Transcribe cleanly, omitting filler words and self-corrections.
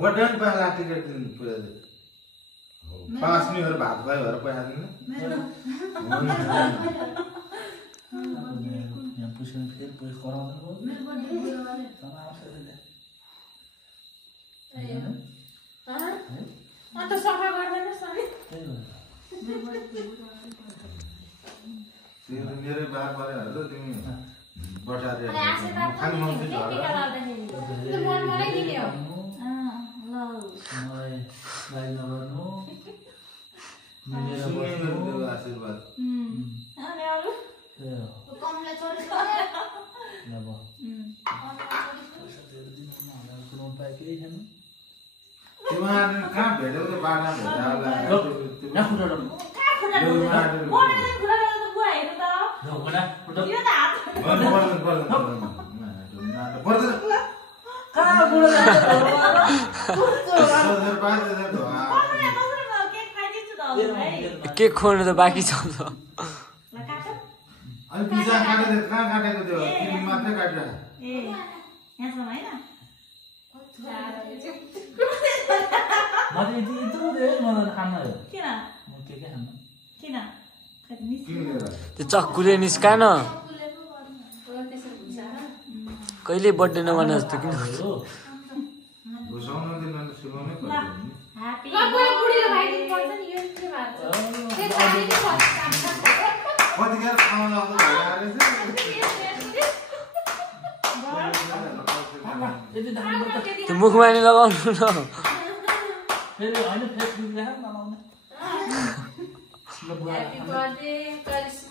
birthday पैसा ticket दिन पुरा 5 मिनट भात भयो भएर पैसा दिनु यहाँ पुछ्नु फेरि पैसा कराउनु हो मेरो बर्थडे बुधबार अन्त सफा गर्दैन सबै मेरो बार परेर त तिमी बटारे खानु मन छ त्यो मन मलाई दिने हो ल मलाई गाई नगर्नु मिलेर बस्नु आशीर्वाद अनि अरु कमला चोरी गरे ल ब कुन पाए केही छैन तिमीहरु कहाँ भेट्यौ त बाटा भेट्दा होला ना खुट्टा केक खोल्नु त बाँकी छ त अनि पिज्जा काटेको कहाँ काटेको त्यो तिमी मात्रै काटेर ए यहाँसम्म हैन मलाई यति दे मलाई खान हो किन म के खान किन त्यो चक्कुले निस्कान कहिले बर्थडे नमाने जस्तो किन घुसाउन दिन सुगाउनै पर्छ ह्यापी ल कोही बुढीले भाइदिनु पर्छ नि यो के भन्छ त्यो खाइदिनु पर्छ कतिखेर खाउन आउँछ भइरहेको त्यो मुखमा नि लगाउनु न फेरि हैन फेसबुक लेख न लाउने ह्यापी बर्थडे करिश्मा